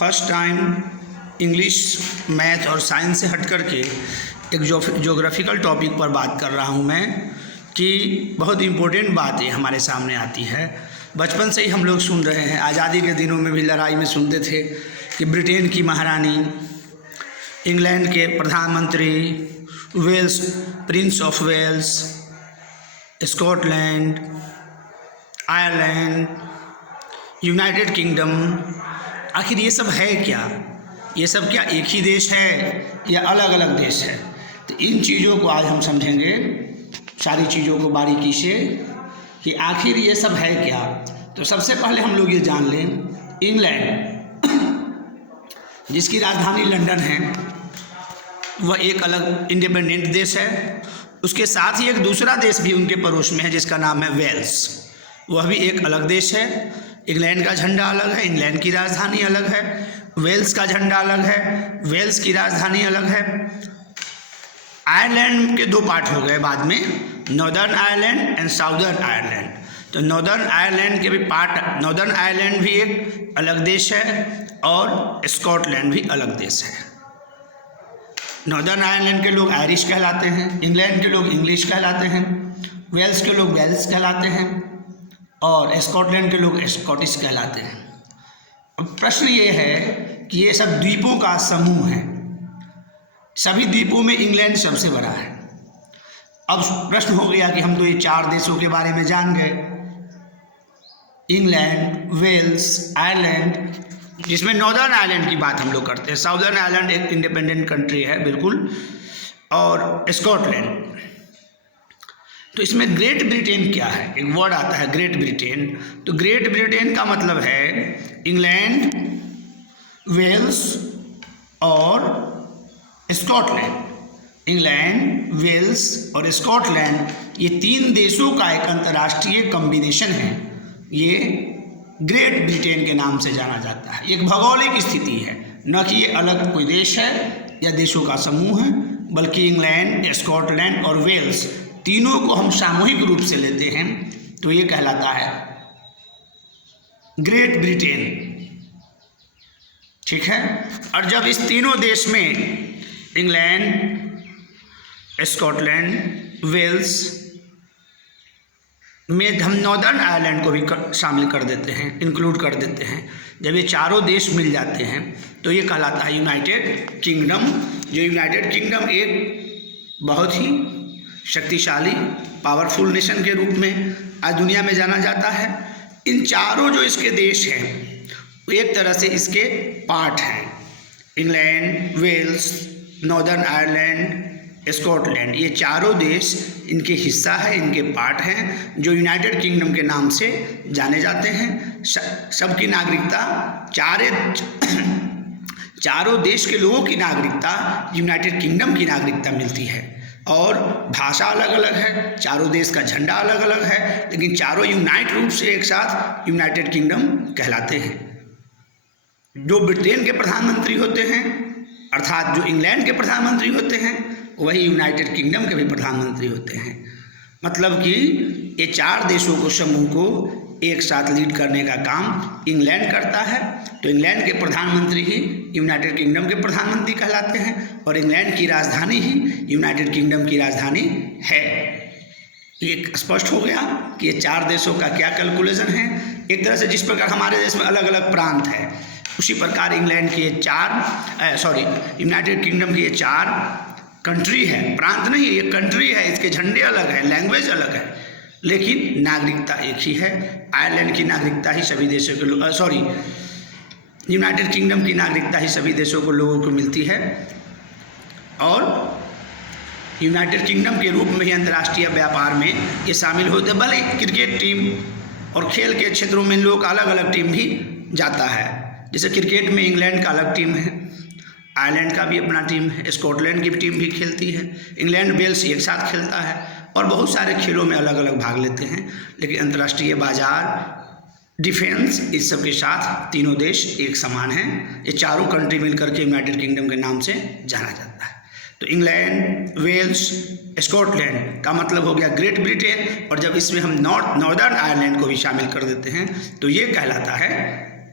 First time English, math और science से हट कर के एक ज्योग्राफिकल टॉपिक पर बात कर रहा हूँ मैं कि बहुत इम्पोर्टेंट बात ये हमारे सामने आती है। बचपन से ही हम लोग सुन रहे हैं, आज़ादी के दिनों में भी लड़ाई में सुनते थे कि ब्रिटेन की महारानी, इंग्लैंड के प्रधानमंत्री, Wales, prince of Wales, Scotland, Ireland, United Kingdom, आखिर ये सब है क्या? ये सब क्या एक ही देश है या अलग अलग देश है? तो इन चीज़ों को आज हम समझेंगे, सारी चीज़ों को बारीकी से कि आखिर ये सब है क्या। तो सबसे पहले हम लोग ये जान लें, इंग्लैंड जिसकी राजधानी लंदन है वह एक अलग इंडिपेंडेंट देश है। उसके साथ ही एक दूसरा देश भी उनके पड़ोस में है जिसका नाम है वेल्स, वह भी एक अलग देश है। इंग्लैंड का झंडा अलग है, इंग्लैंड की राजधानी अलग है। वेल्स का झंडा अलग है, वेल्स की राजधानी अलग है। आयरलैंड के दो पार्ट हो गए बाद में, northern Ireland and southern Ireland. तो नॉर्दर्न आयरलैंड के भी पार्ट, नॉर्दर्न आयरलैंड भी एक अलग देश है और स्कॉटलैंड भी अलग देश है। नॉर्दर्न आयरलैंड के लोग आयरिश कहलाते हैं, इंग्लैंड के लोग इंग्लिश कहलाते हैं, वेल्स के लोग वेल्स कहलाते हैं और स्कॉटलैंड के लोग स्कॉटिश कहलाते हैं। अब प्रश्न ये है कि ये सब द्वीपों का समूह है, सभी द्वीपों में इंग्लैंड सबसे बड़ा है। अब प्रश्न हो गया कि हम तो ये चार देशों के बारे में जान गए, इंग्लैंड, वेल्स, आयरलैंड, जिसमें नॉर्दर्न आयरलैंड की बात हम लोग करते हैं। साउदर्न आयरलैंड एक इंडिपेंडेंट कंट्री है बिल्कुल, और स्कॉटलैंड। तो इसमें ग्रेट ब्रिटेन क्या है? एक वर्ड आता है ग्रेट ब्रिटेन। तो ग्रेट ब्रिटेन का मतलब है इंग्लैंड, वेल्स और स्कॉटलैंड। इंग्लैंड, वेल्स और स्कॉटलैंड, ये तीन देशों का एक अंतर्राष्ट्रीय कॉम्बिनेशन है। ये ग्रेट ब्रिटेन के नाम से जाना जाता है। एक भौगोलिक स्थिति है, न कि ये अलग कोई देश है या देशों का समूह है, बल्कि इंग्लैंड, स्कॉटलैंड और वेल्स तीनों को हम सामूहिक रूप से लेते हैं तो ये कहलाता है ग्रेट ब्रिटेन। ठीक है। और जब इस तीनों देश में इंग्लैंड, स्कॉटलैंड, वेल्स में हम नॉर्दर्न आयरलैंड को भी शामिल कर देते हैं, इंक्लूड कर देते हैं, जब ये चारों देश मिल जाते हैं तो ये कहलाता है यूनाइटेड किंगडम। जो यूनाइटेड किंगडम एक बहुत ही शक्तिशाली, पावरफुल नेशन के रूप में आज दुनिया में जाना जाता है। इन चारों जो इसके देश हैं वो एक तरह से इसके पार्ट हैं। England, Wales, Northern Ireland, Scotland, ये चारों देश इनके हिस्सा है, इनके पार्ट हैं, जो यूनाइटेड किंगडम के नाम से जाने जाते हैं। सबकी नागरिकता, चारों देश के लोगों की नागरिकता यूनाइटेड किंगडम की नागरिकता मिलती है। और भाषा अलग अलग है, चारों देश का झंडा अलग अलग है, लेकिन चारों यूनाइट रूप से एक साथ यूनाइटेड किंगडम कहलाते हैं। जो ब्रिटेन के प्रधानमंत्री होते हैं, अर्थात जो इंग्लैंड के प्रधानमंत्री होते हैं, वही यूनाइटेड किंगडम के भी प्रधानमंत्री होते हैं। मतलब कि ये चार देशों को, समूह को एक साथ लीड करने का काम इंग्लैंड करता है। तो इंग्लैंड के प्रधानमंत्री ही यूनाइटेड किंगडम के प्रधानमंत्री कहलाते हैं और इंग्लैंड की राजधानी ही यूनाइटेड किंगडम की राजधानी है। ये स्पष्ट हो गया कि ये चार देशों का क्या कैलकुलेशन है। एक तरह से जिस प्रकार हमारे देश में अलग अलग प्रांत है, उसी प्रकार इंग्लैंड की यूनाइटेड किंगडम की ये चार कंट्री है, प्रांत नहीं, ये कंट्री है। इसके झंडे अलग हैं, लैंग्वेज अलग है, लेकिन नागरिकता एक ही है। आयरलैंड की नागरिकता ही सभी देशों के यूनाइटेड किंगडम की नागरिकता ही सभी देशों को, लोगों को मिलती है। और यूनाइटेड किंगडम के रूप में ही अंतर्राष्ट्रीय व्यापार में ये शामिल होते हैं। भले क्रिकेट टीम और खेल के क्षेत्रों में लोग अलग अलग टीम भी जाता है, जैसे क्रिकेट में इंग्लैंड का अलग टीम है, आयरलैंड का भी अपना टीम है, स्कॉटलैंड की टीम भी खेलती है, इंग्लैंड, वेल्स एक साथ खेलता है और बहुत सारे खेलों में अलग अलग भाग लेते हैं। लेकिन अंतर्राष्ट्रीय बाजार, डिफेंस, इस सब के साथ तीनों देश एक समान हैं। ये चारों कंट्री मिलकर के यूनाइटेड किंगडम के नाम से जाना जाता है। तो इंग्लैंड, वेल्स, स्कॉटलैंड का मतलब हो गया ग्रेट ब्रिटेन, और जब इसमें हम नॉर्दर्न आयरलैंड को भी शामिल कर देते हैं तो ये कहलाता है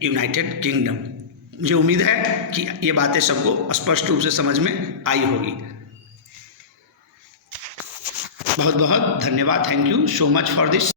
यूनाइटेड किंगडम। मुझे उम्मीद है कि ये बातें सबको स्पष्ट रूप से समझ में आई होगी। बहुत बहुत धन्यवाद। Thank you so much for this.